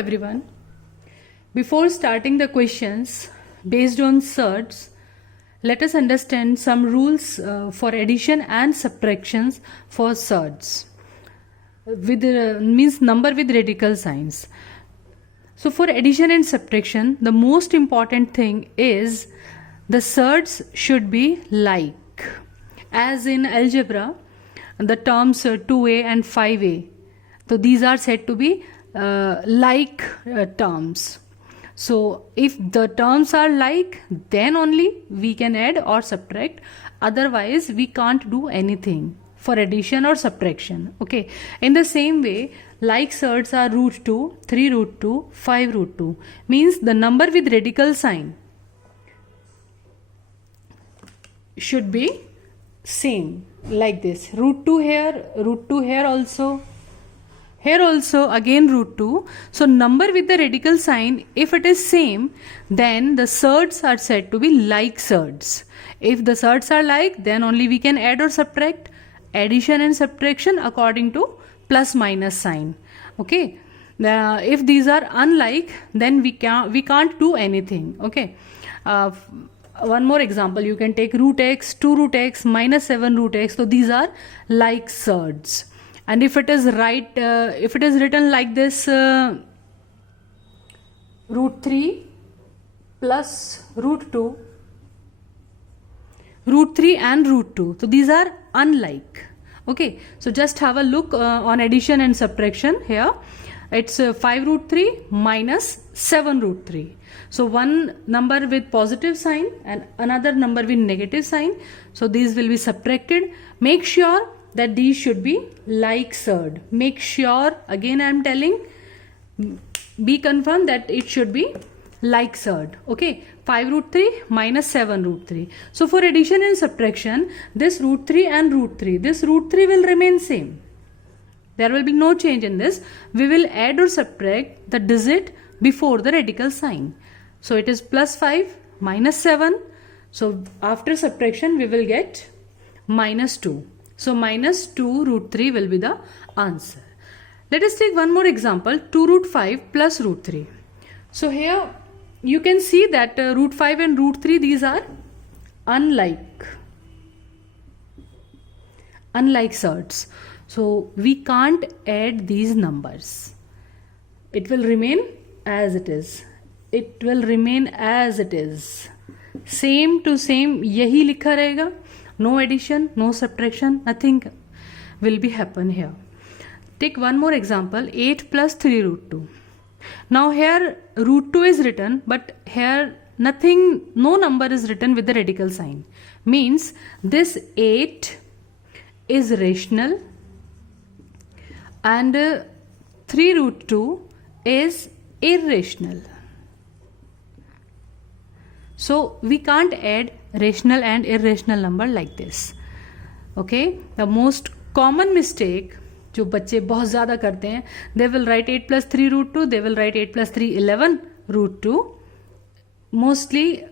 everyone. Before starting the questions based on surds, let us understand some rules for addition and subtractions for surds. With means number with radical signs. So for addition and subtraction, the most important thing is the surds should be like. As in algebra, the terms 2a and 5a. So these are said to be like terms. So if the terms are like, then only we can add or subtract. Otherwise, we can't do anything for addition or subtraction. Okay. In the same way, like surds are root 2, 3 root 2, 5 root 2. Means the number with radical sign should be same like this. Root 2 here also. Here also again root 2. So number with the radical sign, if it is same, then the surds are said to be like surds. If the surds are like, then only we can add or subtract. Addition and subtraction according to plus minus sign. Okay. If these are unlike, then we can't do anything. Okay. One more example, you can take root x, 2 root x, minus 7 root x. So these are like surds. And if it is if it is written like this, root 3 plus root 2, root 3 and root 2. So these are unlike. Okay. So just have a look on addition and subtraction here. It's 5 root 3 minus 7 root 3. So one number with positive sign and another number with negative sign. So these will be subtracted. Make sure that these should be like surd. Make sure, again I am telling, be confirmed that it should be like surd. Okay. 5 root 3 minus 7 root 3. So for addition and subtraction, this root 3 and root 3, this root 3 will remain same. There will be no change in this. We will add or subtract the digit before the radical sign. So it is plus 5 minus 7. So after subtraction, we will get minus 2. So minus 2 root 3 will be the answer. Let us take one more example, 2 root 5 plus root 3. So here you can see that root 5 and root 3, these are unlike surds. So we can't add these numbers. It will remain as it is. It will remain as it is. Same to same, yahi likha rahega. No addition, no subtraction, nothing will be happen here. Take one more example, 8 plus 3 root 2. Now here root 2 is written, but here nothing, no number is written with the radical sign. Means this 8 is rational and 3 root 2 is irrational. So we can't add rational and irrational number like this. Okay. The most common mistake जो बच्चे बहुत ज़्यादा करते हैं, they will write 8 plus 3 root 2, they will write 8 plus 3 11 root 2. Mostly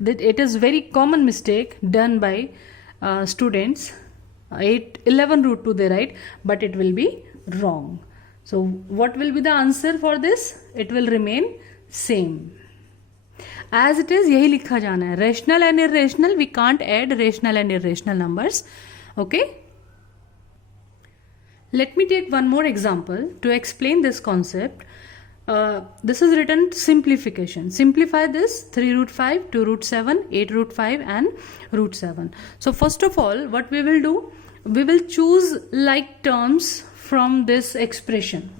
it is very common mistake done by students. 11 root 2 they write, but it will be wrong. So what will be the answer for this? It will remain same. As it is, यही लिखा जाना है. Rational and irrational, we can't add rational and irrational numbers. Okay. Let me take one more example to explain this concept. This is written simplification. Simplify this 3 root 5, 2 root 7, 8 root 5 and root 7. So first of all, what we will do, we will choose like terms from this expression.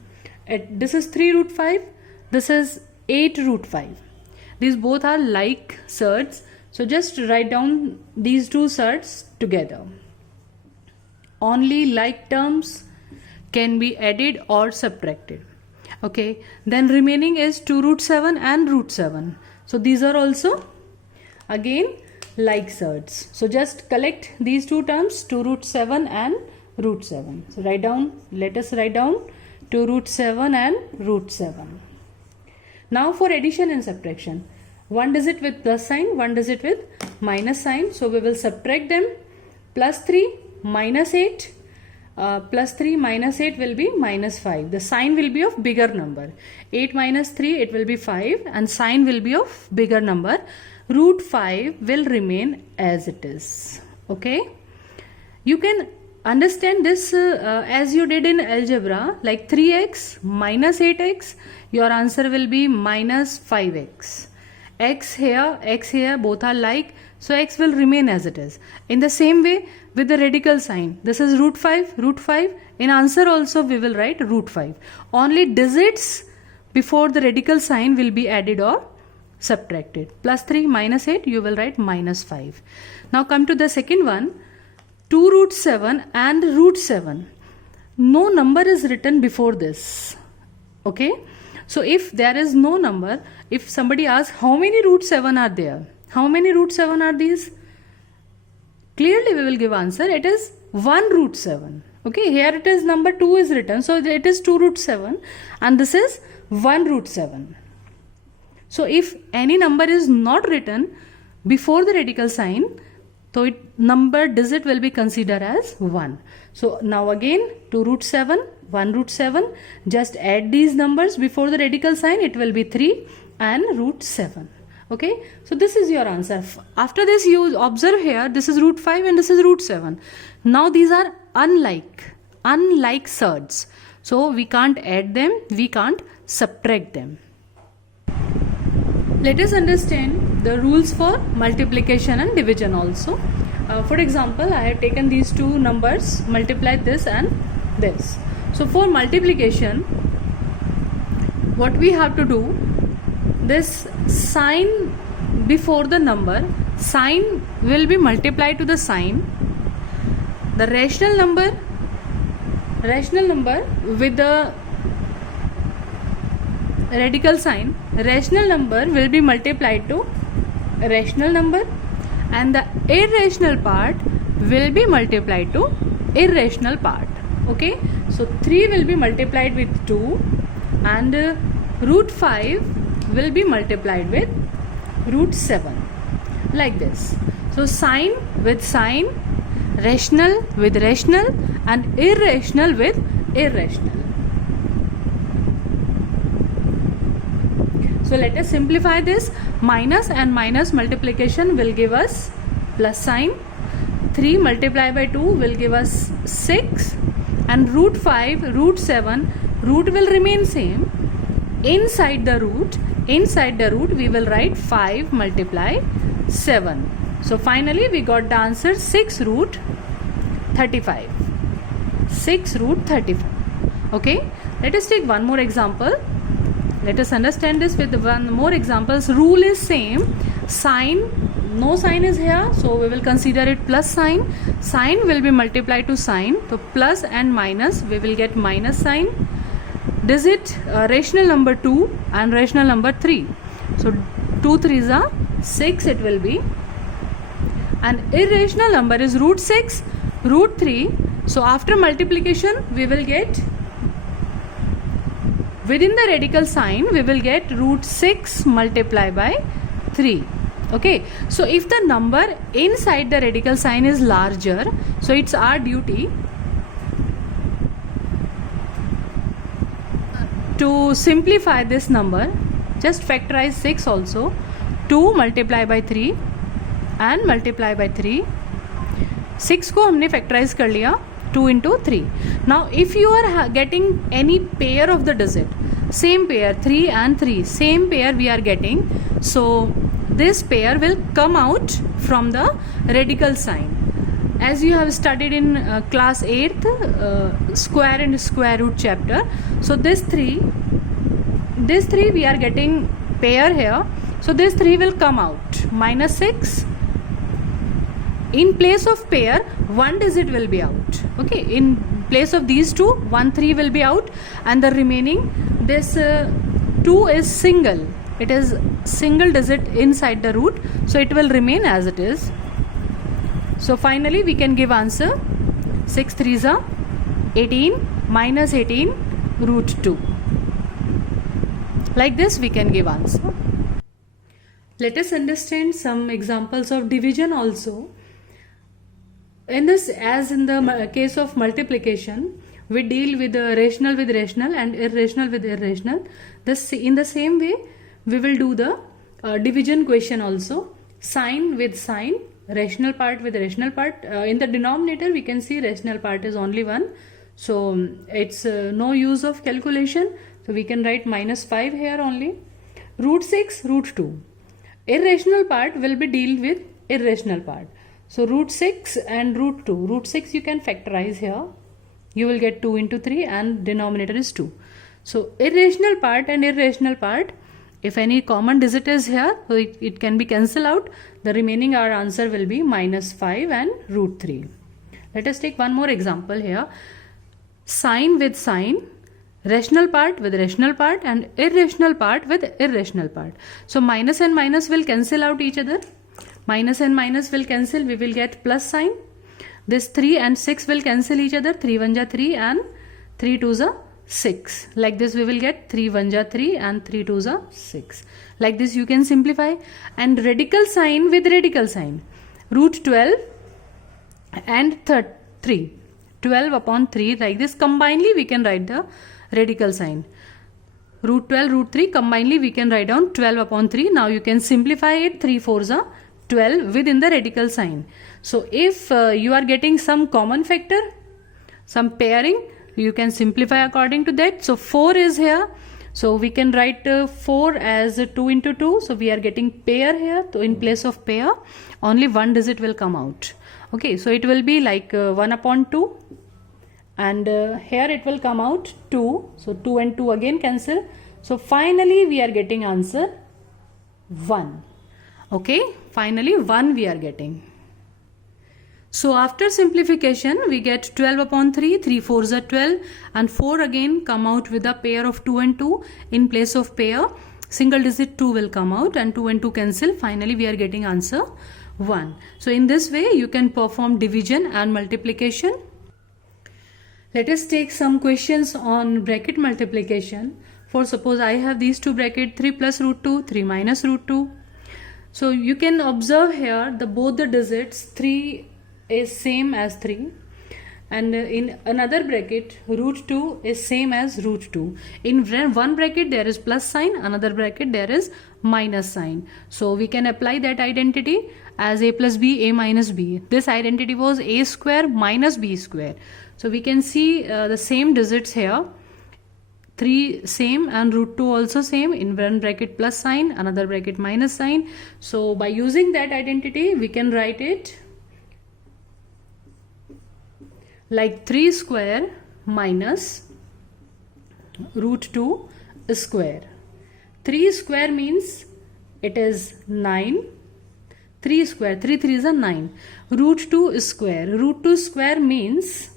This is 3 root 5, this is 8 root 5. These both are like surds. So just write down these two surds together. Only like terms can be added or subtracted. Okay. Then remaining is 2 root 7 and root 7. So these are also again like surds. So just collect these two terms, 2 root 7 and root 7. So write down, let us write down 2 root 7 and root 7. Now for addition and subtraction, one digit with plus sign, one digit with minus sign. So we will subtract them. Plus 3 minus 8 plus 3 minus 8 will be minus 5. The sign will be of bigger number. 8 minus 3, it will be 5, and sign will be of bigger number. Root 5 will remain as it is. Okay? You can understand this as you did in algebra, like 3x minus 8x, your answer will be minus 5x. X here, both are like, so x will remain as it is. In the same way with the radical sign, this is root 5, in answer also we will write root 5. Only digits before the radical sign will be added or subtracted. Plus 3 minus 8, you will write minus 5. Now come to the second one, 2 root 7 and root 7. No number is written before this. Okay? So if there is no number, if somebody asks how many root 7 are there? How many root 7 are these? Clearly we will give answer. It is 1 root 7. Okay, here it is number 2 is written. So it is 2 root 7 and this is 1 root 7. So if any number is not written before the radical sign, so number digit will be considered as 1. So now again 2 root 7, 1 root 7. Just add these numbers before the radical sign. It will be 3 and root 7. Okay, so this is your answer. After this you observe here, this is root 5 and this is root 7. Now these are unlike surds. So we can't add them, we can't subtract them. Let us understand the rules for multiplication and division also. For example, I have taken these two numbers, multiplied this and this. So for multiplication, what we have to do, this sign before the number, sign will be multiplied to the sign. The rational number with the radical sign, rational number will be multiplied to rational number, and the irrational part will be multiplied to irrational part. Okay, so 3 will be multiplied with 2 and root 5 will be multiplied with root 7, like this. So sign with sign, rational with rational and irrational with irrational. So let us simplify this. Minus and minus multiplication will give us plus sign. 3 multiplied by 2 will give us 6, and root 5, root 7, root will remain same. Inside the root we will write 5 multiply 7. So finally we got the answer 6 root 35. 6 root 35. Okay, let us take one more example. Let us understand this with one more examples. Rule is same. Sign, no sign is here, so we will consider it plus sign. Sign will be multiplied to sign. So plus and minus, we will get minus sign. Digit rational number 2 and rational number 3. So 2 3s are 6 it will be. And irrational number is root 6, root 3. So after multiplication we will get, within the radical sign we will get root 6 multiplied by 3. Okay, so if the number inside the radical sign is larger, so it's our duty to simplify this number. Just factorize 6 also. 2 multiply by 3 and multiply by 3. 6 को हमने factorize कर लिया, 2 into 3. Now if you are getting any pair of the digit, same pair 3 and 3, same pair we are getting, so this pair will come out from the radical sign. As you have studied in class 8th square and square root chapter, so this 3 we are getting pair here, so this 3 will come out, minus 6. In place of pair, one digit will be out. Okay, in place of these two, 1 3 will be out, and the remaining, this 2 is single. It is single digit inside the root, so it will remain as it is. So finally we can give answer 6 3s are 18 minus 18 root 2. Like this we can give answer. Let us understand some examples of division also. In this, as in the case of multiplication, we deal with rational with rational and irrational with irrational. This, in the same way, we will do the division question also. Sign with sign, rational part with rational part. In the denominator, we can see rational part is only 1. So it's no use of calculation. So we can write -5 here only. Root 6, root 2. Irrational part will be deal with irrational part. So root 6 and root 2. Root 6 you can factorize here. You will get 2 into 3 and denominator is 2. So irrational part and irrational part, if any common digit is here, so it can be cancelled out. The remaining our answer will be -5 and root 3. Let us take one more example here. Sign with sign, rational part with rational part and irrational part with irrational part. So minus and minus will cancel out each other. Minus and minus will cancel, we will get plus sign. This 3 and 6 will cancel each other. 3 1 ja 3 and 3 2 ja 6. Like this we will get 3 1 ja 3 and 3 2 ja 6. Like this you can simplify. And radical sign with radical sign. Root 12 and 3. 12 upon 3, like this. Combinedly we can write the radical sign. Root 12, root 3, combinedly we can write down 12 upon 3. Now you can simplify it. 3 4s are 12 within the radical sign. So if you are getting some common factor, some pairing, you can simplify according to that. So 4 is here. So we can write 4 as 2 into 2. So we are getting pair here. So in place of pair, only one digit will come out. Okay, so it will be like 1 upon 2. And here it will come out 2. So 2 and 2 again cancel. So finally we are getting answer 1. Okay, finally 1 we are getting. So after simplification we get 12 upon 3, 3 4s are 12 and 4 again come out with a pair of 2 and 2. In place of pair, single digit 2 will come out and 2 and 2 cancel. Finally we are getting answer 1. So in this way you can perform division and multiplication. Let us take some questions on bracket multiplication. For suppose I have these two brackets, 3 plus root 2, 3 minus root 2. So you can observe here the both the digits 3 is same as 3 and in another bracket root 2 is same as root 2. In one bracket there is plus sign, another bracket there is minus sign. So we can apply that identity as a plus b, a minus b. This identity was a square minus b square. So we can see the same digits here. 3 same and root 2 also same. In one bracket plus sign, another bracket minus sign. So by using that identity we can write it like 3 square minus root 2 square. 3 square means it is 9. 3 square, 3 3s are 9. Root 2 square. Root 2 square means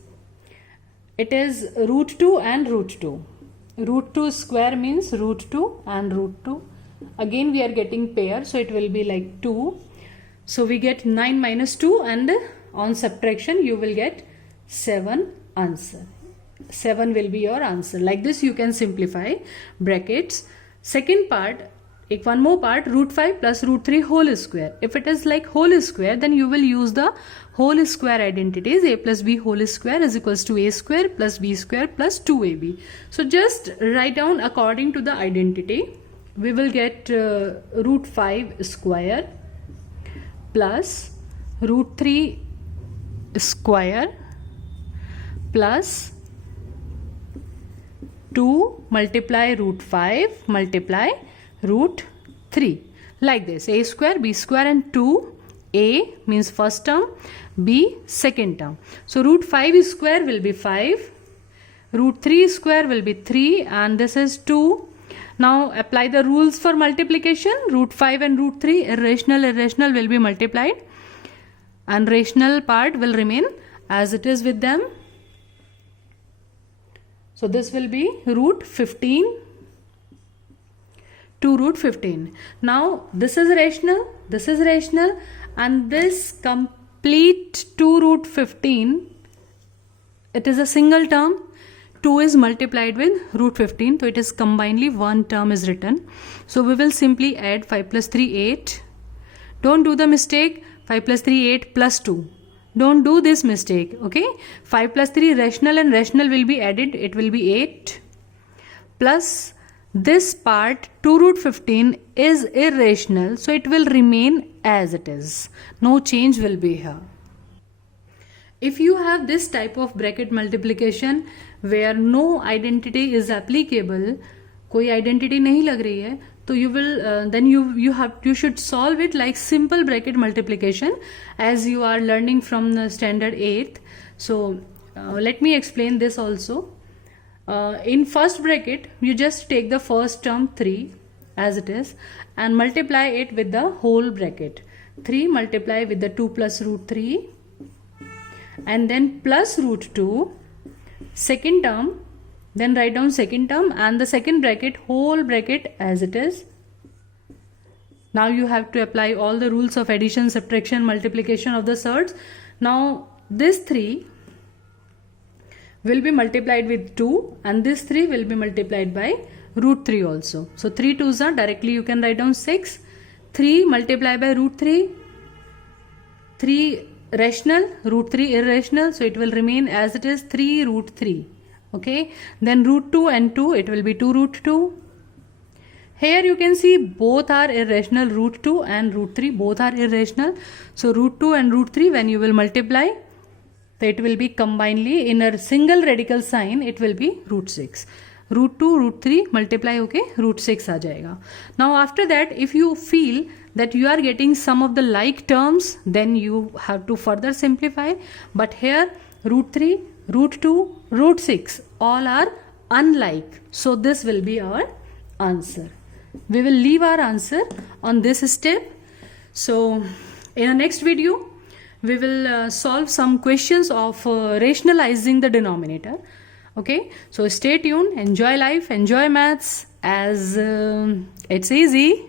it is root 2 and root 2. Root 2 square means root 2 and root 2. Again we are getting pair, so it will be like 2. So we get 9 minus 2 and on subtraction you will get 7 answer. 7 will be your answer. Like this you can simplify brackets. Second part, one more part, root 5 plus root 3 whole square. If it is like whole square, then you will use the whole square identities. A plus b whole square is equals to a square plus b square plus 2ab. So just write down according to the identity. We will get root 5 square plus root 3 square plus 2 multiply root 5 multiply root 3. Like this, a square, b square and 2. A means first term, b second term. So root 5 square will be 5. Root 3 square will be 3 and this is 2. Now apply the rules for multiplication. Root 5 and root 3, irrational will be multiplied and rational part will remain as it is with them. So this will be root 15 to root 15. Now this is rational and this complete 2 root 15, it is a single term. 2 is multiplied with root 15, so it is combinedly one term is written. So we will simply add 5 plus 3 8. Don't do the mistake 5 plus 3 8 plus 2. don't do this mistake. Okay, 5 plus 3 rational and rational will be added, it will be 8 plus this part 2 root 15 is irrational, so it will remain as it is, no change will be here. If you have this type of bracket multiplication where no identity is applicable, कोई identity नहीं लग रही है, तो you will then you should solve it like simple bracket multiplication as you are learning from the standard 8th. So let me explain this also. In first bracket you just take the first term 3 as it is and multiply it with the whole bracket. 3 multiply with the 2 plus root 3 and then plus root 2, second term, then write down second term and the second bracket, whole bracket as it is. Now you have to apply all the rules of addition, subtraction, multiplication of the surds. Now this 3 will be multiplied with 2 and this 3 will be multiplied by root 3 also. So 3 2s are directly you can write down 6. 3 multiplied by root 3, 3 rational, root 3 irrational, so it will remain as it is 3 root 3. Okay, then root 2 and 2, it will be 2 root 2. Here you can see both are irrational, root 2 and root 3 both are irrational. So root 2 and root 3 when you will multiply, so it will be combinedly in a single radical sign, it will be root 6. Root 2 root 3 multiply, okay, root 6 aa jayega. Now after that if you feel that you are getting some of the like terms, then you have to further simplify, but here root 3 root 2 root 6 all are unlike, so this will be our answer. We will leave our answer on this step. So in the next video we will solve some questions of rationalizing the denominator. Okay, so stay tuned, enjoy life, enjoy maths, as it's easy.